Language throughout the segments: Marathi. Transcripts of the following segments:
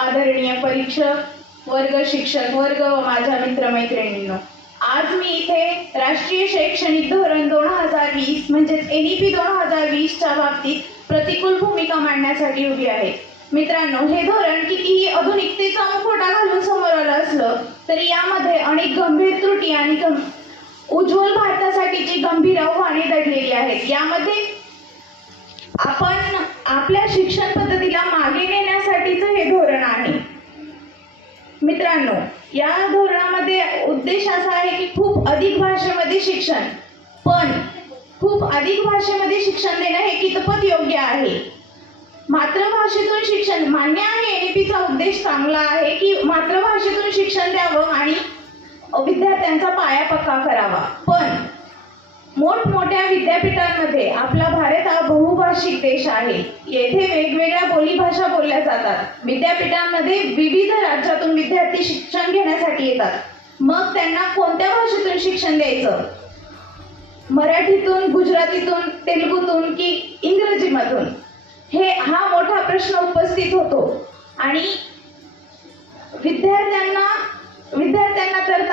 आदरणीय परीक्षक वर्ग शिक्षक वर्ग व माझ्या मित्रमैत्रिणींनो आज मी इथे राष्ट्रीय शैक्षणिक धोरण दोन हजार वीस म्हणजेच एनईपी दोन हजार वीसच्या बाबतीत प्रतिकूल भूमिका मांडण्यासाठी उभी आहे. मित्रांनो हे धोरण कितीही आधुनिकतेचा मुखोटा घालून समोर आलं असलं तरी यामध्ये अनेक गंभीर त्रुटी आणि उज्ज्वल भारतासाठीची गंभीर आव्हाने दडलेली आहेत. यामध्ये आपण आपल्या शिक्षण पद्धतीला मागे नेण्यासाठीच हे धोरण मित्रांनो या धोरणामध्ये उद्देश असा आहे की खूप अधिक भाषेमध्ये शिक्षण. पण खूप अधिक भाषेमध्ये शिक्षण देणं हे कितपत योग्य आहे? मातृभाषेतून शिक्षण मान्य आहे? एनईपीचा उद्देश चांगला आहे की मातृभाषेतून शिक्षण द्यावं आणि विद्यार्थ्यांचा पाया पक्का करावा? पण मोठमोठ्या विद्यापीठांमध्ये आपला भारत हा बहुभाषिक देश आहे. येथे वेगवेगळ्या बोलीभाषा बोलल्या जातात. विद्यापीठांमध्ये विविध राज्यातून विद्यार्थी शिक्षण घेण्यासाठी येतात. मग त्यांना कोणत्या भाषेतून शिक्षण द्यायचं? मराठीतून गुजरातीतून तेलुगूतून की इंग्रजीमधून? हे हा मोठा प्रश्न उपस्थित होतो. आणि विद्यार्थ्यांना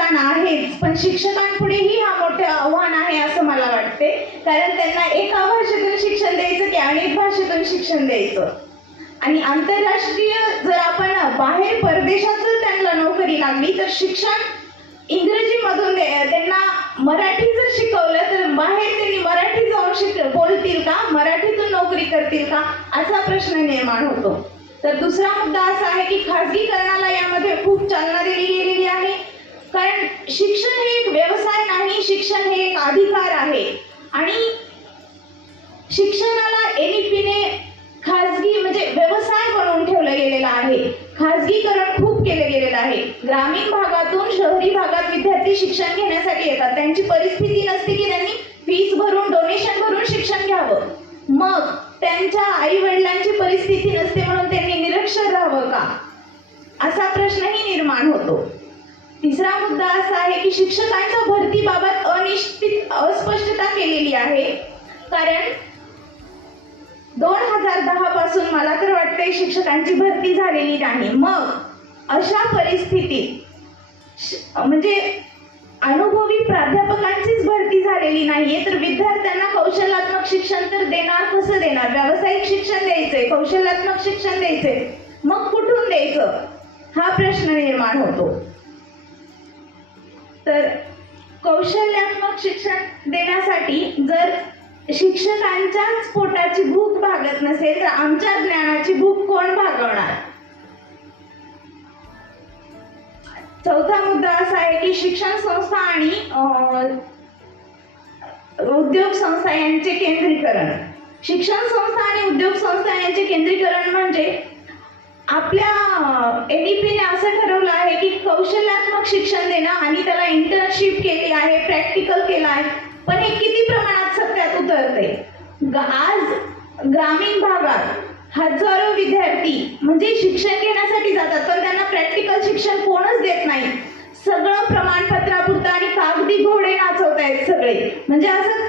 आव्हान आहेच पण शिक्षकांपुढेही हा मोठे आव्हान आहे असं मला वाटते. कारण त्यांना एका भाषेतून शिक्षण द्यायचं की अनेक भाषेतून शिक्षण द्यायचं. आणि आंतरराष्ट्रीय जर आपण बाहेर परदेशात जर त्यांना नोकरी लागली तर शिक्षण इंग्रजीमधून मधून त्यांना मराठी जर शिकवलं तर बाहेर त्यांनी मराठी जाऊन शिक बोलतील का? मराठीतून नोकरी करतील का? असा प्रश्न निर्माण होतो. तर दुसरा मुद्दा असा आहे की खाजगीकरणाला यामध्ये खूप चालना दिली गेलेली आहे. कारण शिक्षण हे एक व्यवसाय नाही शिक्षण हे एक अधिकार आहे. आणि शिक्षणाला एनईपीने खाजगी म्हणजे व्यवसाय बनवून ठेवलं गेलेला आहे. खाजगीकरण खूप केलं गेलेलं आहे. ग्रामीण भागातून शहरी भागात विद्यार्थी शिक्षण घेण्यासाठी येतात. त्यांची परिस्थिती नसते की त्यांनी फीस भरून डोनेशन भरून शिक्षण घ्यावं. मग त्यांच्या आई वडिलांची परिस्थिती नसते म्हणून त्यांनी निरक्षर राहावं का? असा प्रश्नही निर्माण होतो. तिसरा मुद्दा असा आहे की शिक्षकांच्या भरतीबाबत अनिश्चित अस्पष्टता केलेली आहे. कारण दोन हजार दहा पासून मला तर वाटते शिक्षकांची भरती झालेली नाही. मग अशा परिस्थितीत म्हणजे अनुभवी प्राध्यापकांचीच भरती झालेली नाहीये तर विद्यार्थ्यांना कौशल्यात्मक शिक्षण तर देणार कसं देणार? व्यावसायिक शिक्षण द्यायचंय कौशल्यात्मक शिक्षण द्यायचंय. मग कुठून द्यायचं? हा प्रश्न निर्माण होतो. तर कौशल्यात्मक शिक्षण देण्यासाठी जर शिक्षकांच्याच पोटाची भूक भागत नसेल तर आमच्या ज्ञानाची भूक कोण भागवणार? चौथा मुद्दा असा आहे की शिक्षण संस्था आणि उद्योग संस्था यांचे केंद्रीकरण. शिक्षण संस्था आणि उद्योग संस्था यांचे केंद्रीकरण म्हणजे आपल्या एडीपीने असं ठरवलं आहे की कौशल्यात्मक शिक्षण देणं आणि त्याला इंटर्नशिप केली आहे प्रॅक्टिकल केलं आहे. पण हे किती प्रमाणात सत्यात उतरते आज ग्रामीण भागात हजारो विद्यार्थी म्हणजे शिक्षण घेण्यासाठी जातात पण त्यांना प्रॅक्टिकल शिक्षण कोणच देत नाही. सगळं प्रमाणपत्रापुरतं आणि कागदी घोडे नाचवतायत सगळे. म्हणजे असं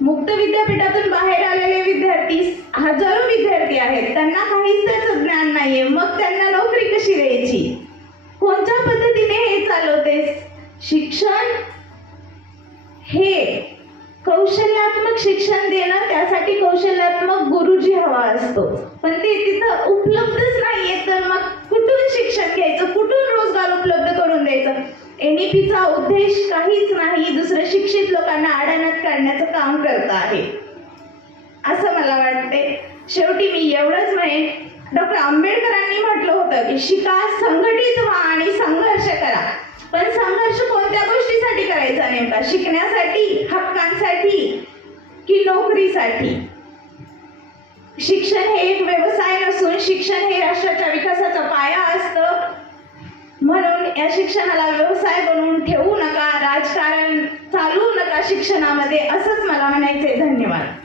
मुक्त विद्यापीठातून बाहेर आलेले विद्यार्थी हजारो विद्यार्थी आहेत. त्यांना काहीच त्याचं ज्ञान नाहीये. मग त्यांना नोकरी कशी द्यायची? कोणत्या पद्धतीने हे चालवते शिक्षण हे कौशल्यात्मक शिक्षण देणं त्यासाठी कौशल्यात्मक गुरुजी हवा असतो. पण ते तिथं उपलब्धच नाहीये तर मग कुठून शिक्षण घ्यायचं? कुठून रोजगार उपलब्ध करून द्यायचं? एनईपीचा उद्देश काहीच नाही दुसरं शिक्षित लोकांना आडाण्यात काढण्याचं काम करत आहे. असं मला वाटते शेवटी मी एवढंच म्हणेन. डॉक्टर आंबेडकरांनी म्हटलं होतं की शिका नोकरीसाठी. शिक्षण हे एक व्यवसाय नसून शिक्षण हे राष्ट्राच्या विकासाचा पाया असतं. म्हणून या शिक्षणाला व्यवसाय बनवून ठेवू नका राजकारण चालू नका शिक्षणामध्ये असंच मला म्हणायचंय. धन्यवाद.